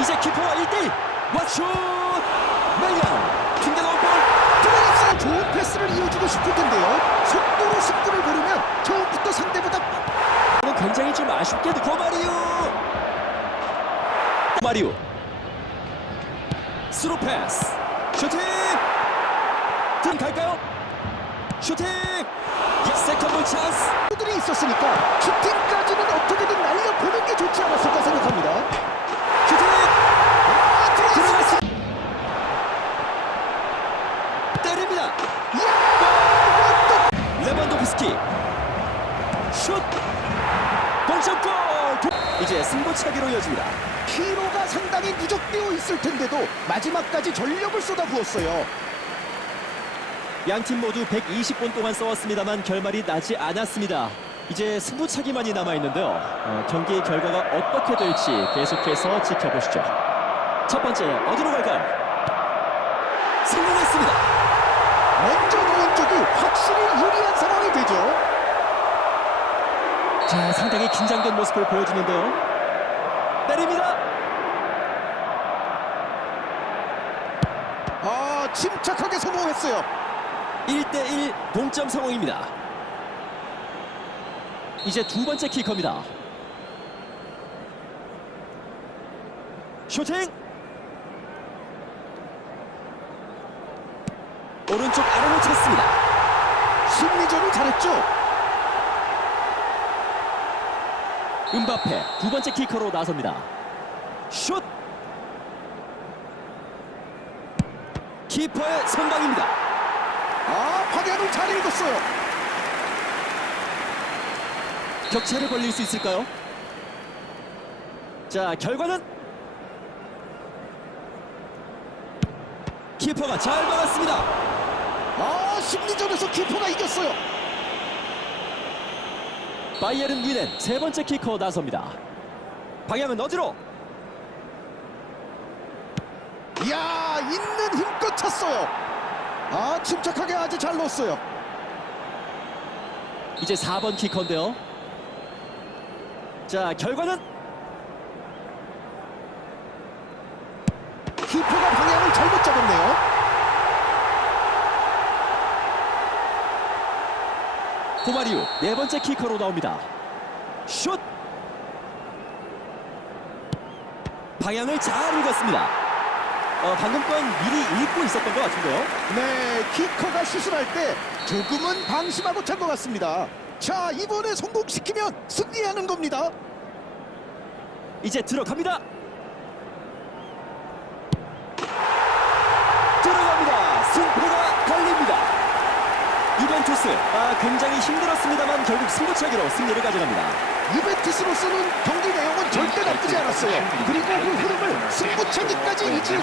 이제 키퍼와 1대1 왓슛 멜량 튕겨 넣은 볼 들어갔어요. 좋은 패스를 이어주고 싶을 텐데요. 속도로 승부를 고르면 처음부터 상대보다 이건 굉장히 좀 아쉽게도 고마리오 고마리오 스루 패스 슈팅 등 갈까요? 슈팅 세컨볼 찬스 들이 있었으니까 슈팅까지는 어떻게든 날려보는 게 좋지 않았을까 생각합니다. 슈팅 아, 들어갔어요. 들어갔습니다 때립니다 이야, 레반도프스키 슛 동점골 도- 이제 승부차기로 이어집니다 피로가 상당히 누적되어 있을 텐데도 마지막까지 전력을 쏟아부었어요. 양 팀 모두 120분 동안 싸웠습니다만 결말이 나지 않았습니다. 이제 승부차기만이 남아있는데요. 어, 경기 결과가 어떻게 될지 계속해서 지켜보시죠. 첫 번째 어디로 갈까요? 성공했습니다. 먼저 넣은 쪽이 확실히 유리한 상황이 되죠. 자, 상당히 긴장된 모습을 보여주는데요. 때립니다. 아, 침착하게 성공했어요. 1대1 동점 상황입니다. 이제 두 번째 키커입니다. 슈팅! 오른쪽 아래로 찼습니다. 심리전을 잘했죠. 은바페 두 번째 키커로 나섭니다. 슛! 키퍼의 선방입니다. 아, 방향을 잘 읽었어요. 격차를 벌릴 수 있을까요? 자, 결과는 키퍼가 잘 막았습니다. 아, 심리전에서 키퍼가 이겼어요. 바이에른 뮌헨 세 번째 키커 나섭니다. 방향은 어디로? 이야, 있는 힘껏 찼어요. 아, 침착하게 아주 잘 넣었어요. 이제 4번 키커인데요. 자, 결과는 키퍼가 방향을 잘못 잡았네요. 고마리우 네 번째 키커로 나옵니다. 슛! 방향을 잘 읽었습니다. 어, 방금 건 미리 읽고 있었던 것 같은데요. 네, 키커가 슛을 때 조금은 방심하고 찬 것 같습니다. 자, 이번에 성공시키면 승리하는 겁니다. 이제. 들어갑니다. 승부가 달립니다. 유벤투스 아, 굉장히 힘들었습니다만 결국 승부차기로 승리를 가져갑니다. 유벤투스로서는 경기 내용은 절대 나쁘지 않았어요. 그리고 그 흐름을 승부차기까지 이지